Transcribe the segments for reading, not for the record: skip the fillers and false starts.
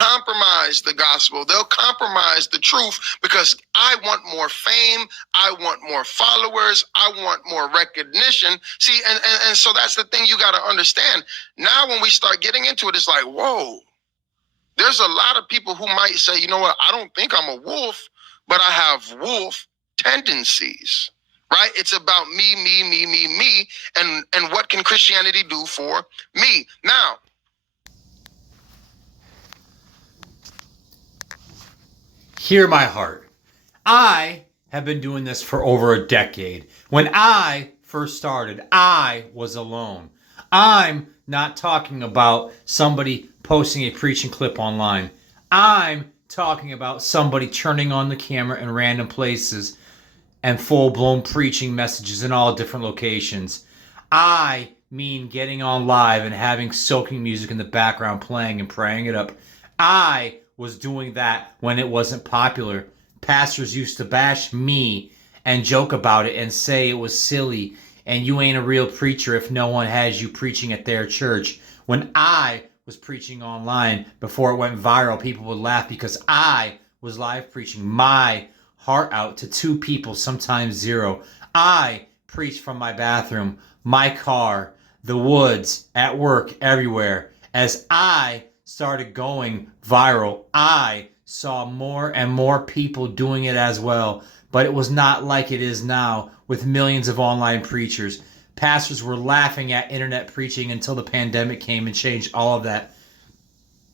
compromise the gospel. They'll compromise the truth because I want more fame. I want more followers. I want more recognition. See, and so that's the thing you got to understand. Now, when we start getting into it, it's like, whoa, there's a lot of people who might say, you know what, I don't think I'm a wolf, but I have wolf tendencies, right? It's about me, and what can Christianity do for me? Now, hear my heart. I have been doing this for over a decade. When I first started, I was alone. I'm not talking about somebody posting a preaching clip online. I'm talking about somebody turning on the camera in random places and full-blown preaching messages in all different locations. I mean getting on live and having soaking music in the background playing and praying it up. I was doing that when it wasn't popular. Pastors used to bash me and joke about it and say it was silly and you ain't a real preacher if no one has you preaching at their church. When I was preaching online before it went viral, people would laugh because I was live preaching my heart out to 2 people, sometimes 0. I preached from my bathroom, my car, the woods, at work, everywhere. As I started going viral, I saw more and more people doing it as well, but it was not like it is now with millions of online preachers. Pastors were laughing at internet preaching until the pandemic came and changed all of that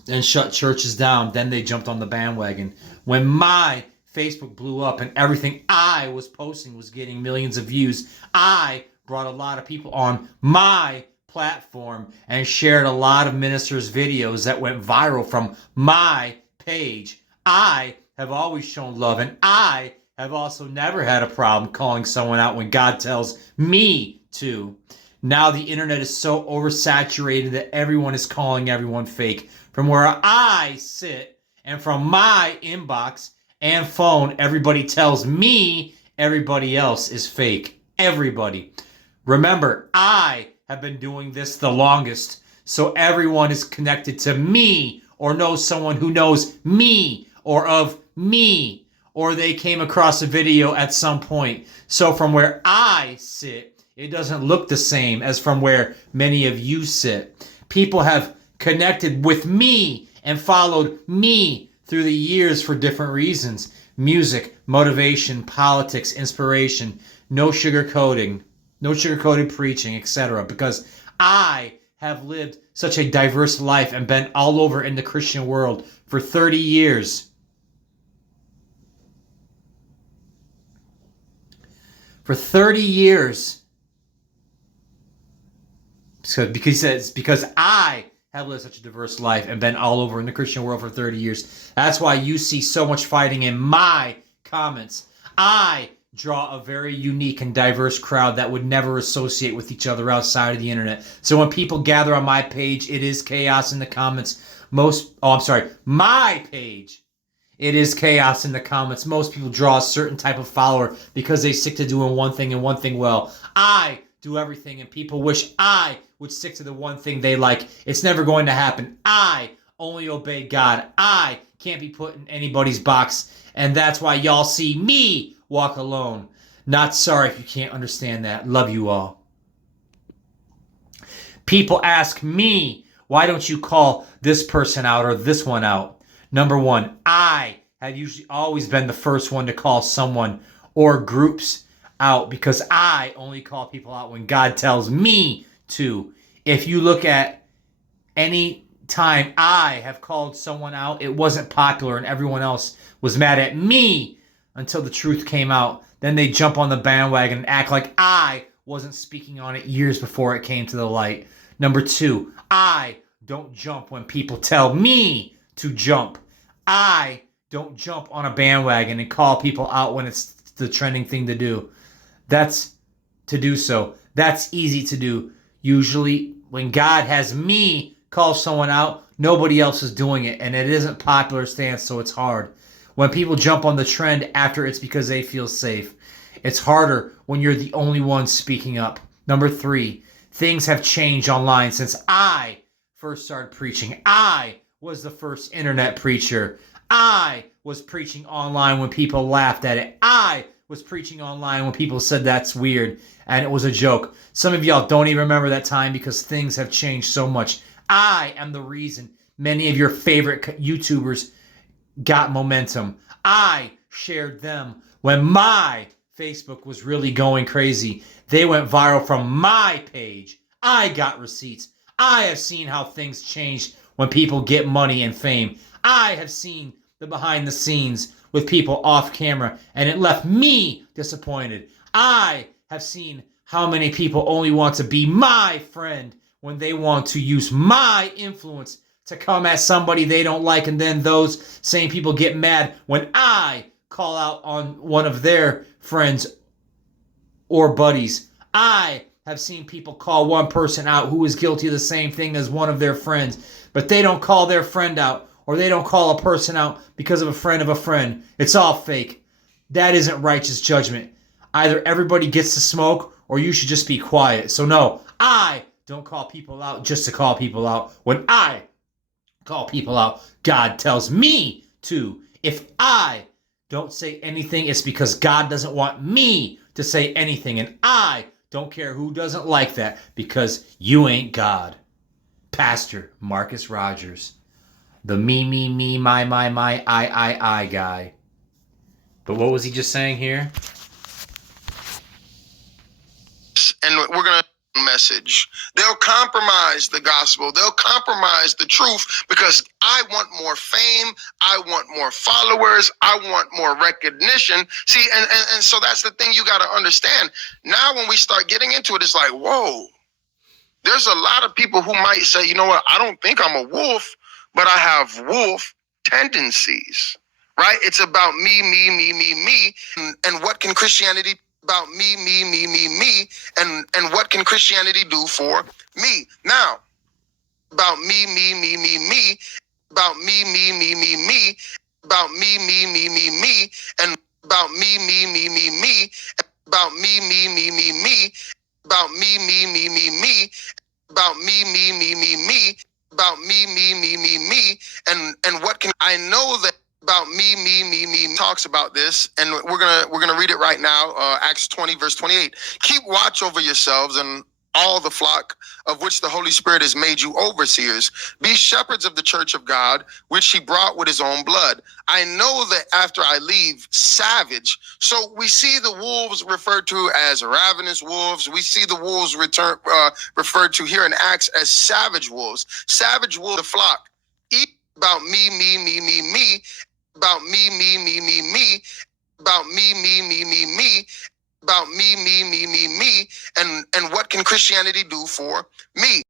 and shut churches down. Then they jumped on the bandwagon. When my Facebook blew up and everything I was posting was getting millions of views, I brought a lot of people on my platform and shared a lot of ministers' videos that went viral from my page. I have always shown love, and I have also never had a problem calling someone out when God tells me to. Now the internet is so oversaturated that everyone is calling everyone fake. From where I sit and from my inbox and phone, everybody tells me everybody else is fake. Everybody. Remember, I have been doing this the longest, so everyone is connected to me or knows someone who knows me or of me, or they came across a video at some point. So from where I sit, it doesn't look the same as from where many of you sit. People have connected with me and followed me through the years for different reasons. Music, motivation, politics, inspiration, no sugarcoating, no sugarcoated preaching, etc. Because I have lived such a diverse life and been all over in the Christian world for 30 years. For 30 years. Because I have lived such a diverse life and been all over in the Christian world for 30 years. That's why you see so much fighting in my comments. I draw a very unique and diverse crowd that would never associate with each other outside of the internet. So when people gather on my page, it is chaos in the comments. My page. It is chaos in the comments. Most people draw a certain type of follower because they stick to doing one thing and one thing well. I do everything and people wish I would stick to the one thing they like. It's never going to happen. I only obey God. I can't be put in anybody's box. And that's why y'all see me walk alone. Not sorry if you can't understand that. Love you all. People ask me, why don't you call this person out or this one out? Number one, I have usually always been the first one to call someone or groups out because I only call people out when God tells me to. If you look at any time I have called someone out, it wasn't popular and everyone else was mad at me until the truth came out. Then they jump on the bandwagon and act like I wasn't speaking on it years before it came to the light. Number two, I don't jump when people tell me to jump. I don't jump on a bandwagon and call people out when it's the trending thing to do. That's easy to do. Usually when God has me call someone out, nobody else is doing it, and it isn't popular stance, so it's hard. When people jump on the trend after, it's because they feel safe. It's harder when you're the only one speaking up. Number three, things have changed online since I first started preaching. I was the first internet preacher. I was preaching online when people laughed at it. I was preaching online when people said that's weird and it was a joke. Some of y'all don't even remember that time because things have changed so much. I am the reason many of your favorite YouTubers got momentum. I shared them when my Facebook was really going crazy. They went viral from my page. I got receipts. I have seen how things change when people get money and fame. I have seen the behind the scenes with people off camera, and it left me disappointed. I have seen how many people only want to be my friend when they want to use my influence to come at somebody they don't like, and then those same people get mad when I call out on one of their friends or buddies. I have seen people call one person out who is guilty of the same thing as one of their friends, but they don't call their friend out, or they don't call a person out because of a friend of a friend. It's all fake. That isn't righteous judgment. Either everybody gets to smoke, or you should just be quiet. So no, I don't call people out just to call people out. When I call people out, God tells me to. If I don't say anything, it's because God doesn't want me to say anything, and I don't care who doesn't like that, because you ain't God. Pastor Marcus Rogers, the me, my, I guy. But what was he just saying here? And we're going to message. They'll compromise the gospel. They'll compromise the truth because I want more fame. I want more followers. I want more recognition. See, and so that's the thing you got to understand. Now, when we start getting into it, it's like, whoa, there's a lot of people who might say, you know what? I don't think I'm a wolf, but I have wolf tendencies, right? It's about me. And what can Christianity about me, and what can Christianity do for me? Now, about me, about me, about me, and about me, about me, about me, about me, about me, and what can I know that about me talks about this, and we're gonna read it right now. Acts 20 verse 28. Keep watch over yourselves and all the flock of which the Holy Spirit has made you overseers. Be shepherds of the church of God, which he brought with his own blood. I know that after I leave, savage. So we see the wolves referred to as ravenous wolves. We see the wolves referred to here in Acts as savage wolves. Savage wolves, the flock. Eat about me, about me, about me, about me, and what can Christianity do for me?